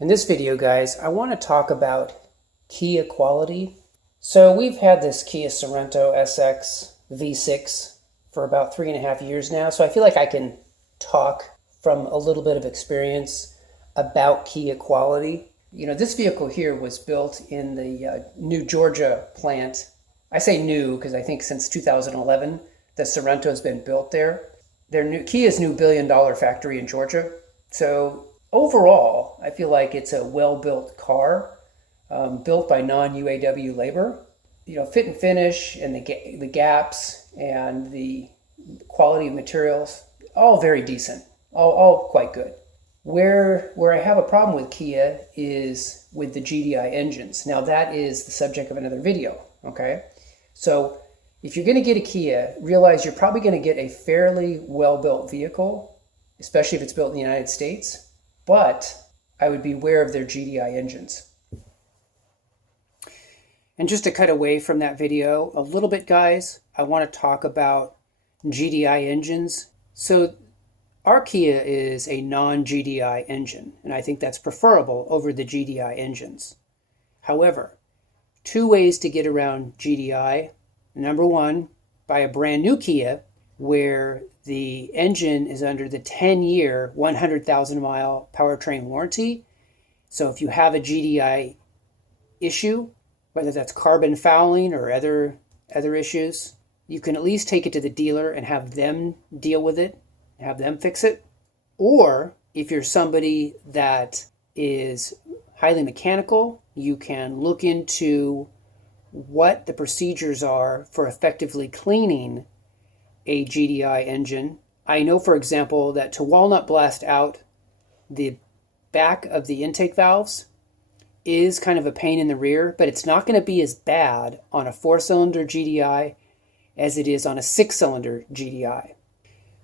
In this video, guys, I want to talk about Kia quality. So we've had this Kia Sorento SX V6 for about 3.5 years now, so I feel like I can talk from a little bit of experience about Kia quality. You know, this vehicle here was built in the New Georgia plant. I say new because I think since 2011 the Sorento has been built there. Kia's new billion-dollar factory in Georgia. So overall, I feel like it's a well-built car, built by non-UAW labor. You know, fit and finish and the gaps and the quality of materials, all very decent, all quite good. Where I have a problem with Kia is with the GDI engines. Now that is the subject of another video, okay? So if you're gonna get a Kia, realize you're probably gonna get a fairly well-built vehicle, especially if it's built in the United States, but I would be aware of their GDI engines. And just to cut away from that video a little bit, guys, I want to talk about GDI engines. So our Kia is a non-GDI engine, and I think that's preferable over the GDI engines. However, two ways to get around GDI. Number one, buy a brand new Kia where the engine is under the 10-year, 100,000 mile powertrain warranty. So if you have a GDI issue, whether that's carbon fouling or other issues, you can at least take it to the dealer and have them deal with it, have them fix it. Or if you're somebody that is highly mechanical, you can look into what the procedures are for effectively cleaning a GDI engine. I know, for example, that to walnut blast out the back of the intake valves is kind of a pain in the rear, but it's not going to be as bad on a 4-cylinder GDI as it is on a 6-cylinder GDI.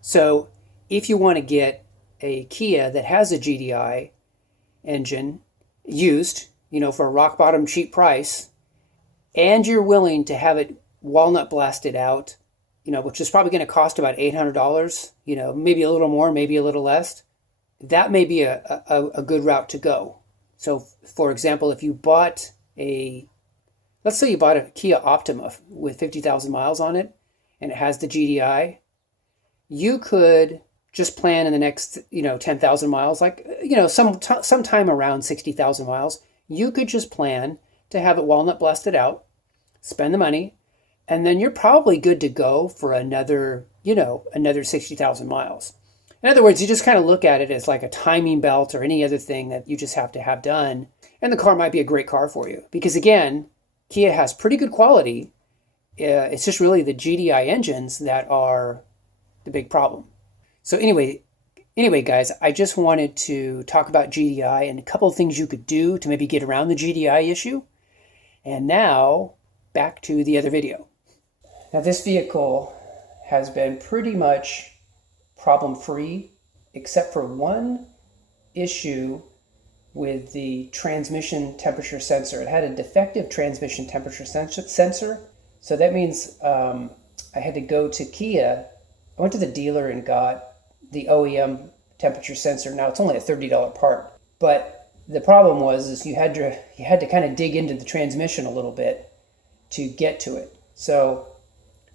So if you want to get a Kia that has a GDI engine used, you know, for a rock bottom cheap price, and you're willing to have it walnut blasted out, you know, which is probably going to cost about $800, you know, maybe a little more, maybe a little less, that may be a good route to go. So, for example, if you bought let's say you bought a Kia Optima with 50,000 miles on it, and it has the GDI, you could just plan in the next, 10,000 miles, like, sometime around 60,000 miles, you could just plan to have it walnut blasted out, spend the money, and then you're probably good to go for another 60,000 miles. In other words, you just kind of look at it as like a timing belt or any other thing that you just have to have done, and the car might be a great car for you. Because again, Kia has pretty good quality. It's just really the GDI engines that are the big problem. So anyway, guys, I just wanted to talk about GDI and a couple of things you could do to maybe get around the GDI issue. And now, back to the other video. Now, this vehicle has been pretty much problem-free, except for one issue with the transmission temperature sensor. It had a defective transmission temperature sensor. So that means I had to go to Kia. I went to the dealer and got the OEM temperature sensor. Now, it's only a $30 part, but the problem was you had to kind of dig into the transmission a little bit to get to it. So,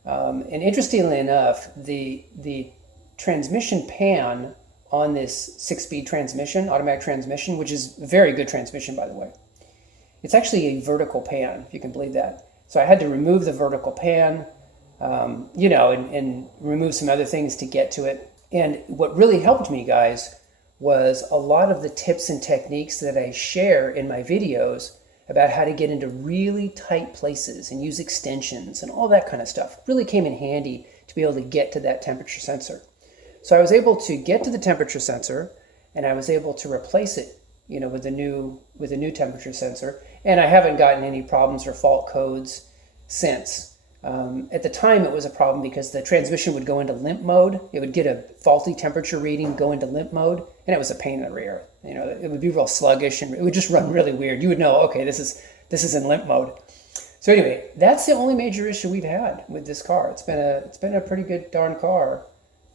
and interestingly enough, the transmission pan on this 6-speed transmission, automatic transmission, which is a very good transmission, by the way, it's actually a vertical pan, if you can believe that. So I had to remove the vertical pan, and remove some other things to get to it. And what really helped me, guys, was a lot of the tips and techniques that I share in my videos about how to get into really tight places and use extensions and all that kind of stuff. Really came in handy to be able to get to that temperature sensor. So I was able to get to the temperature sensor, and I was able to replace it, with a new temperature sensor. And I haven't gotten any problems or fault codes since. At the time, it was a problem because the transmission would go into limp mode. It would get a faulty temperature reading, go into limp mode, and it was a pain in the rear. It would be real sluggish, and it would just run really weird. You would know, okay, this is in limp mode. So anyway, that's the only major issue we've had with this car. It's been a pretty good darn car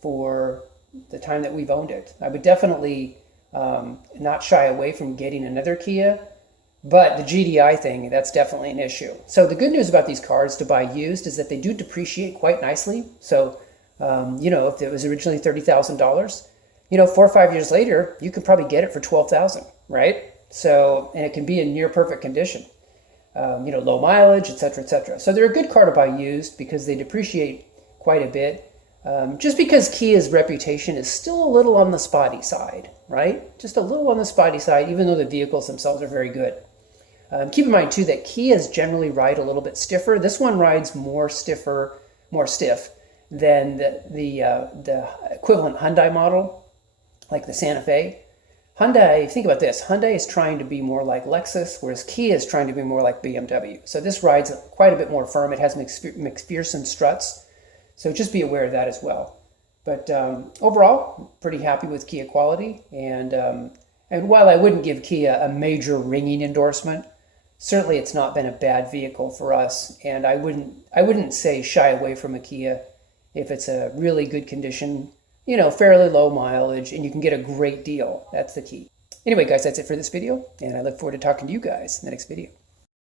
for the time that we've owned it. I would definitely not shy away from getting another Kia. But the GDI thing, that's definitely an issue. So the good news about these cars to buy used is that they do depreciate quite nicely. So, if it was originally $30,000, 4 or 5 years later, you can probably get it for $12,000, right? So, and it can be in near perfect condition, low mileage, et cetera, et cetera. So they're a good car to buy used because they depreciate quite a bit. Just because Kia's reputation is still a little on the spotty side, right? Just a little on the spotty side, even though the vehicles themselves are very good. Keep in mind too that Kias generally ride a little bit stiffer. This one rides more stiff than the equivalent Hyundai model, like the Santa Fe. Hyundai, think about this. Hyundai is trying to be more like Lexus, whereas Kia is trying to be more like BMW. So this rides quite a bit more firm. It has McPherson struts, so just be aware of that as well. But overall, pretty happy with Kia quality. And while I wouldn't give Kia a major ringing endorsement, certainly it's not been a bad vehicle for us. And I wouldn't say shy away from a Kia if it's a really good condition, fairly low mileage, and you can get a great deal. That's the key. Anyway, guys, that's it for this video, and I look forward to talking to you guys in the next video.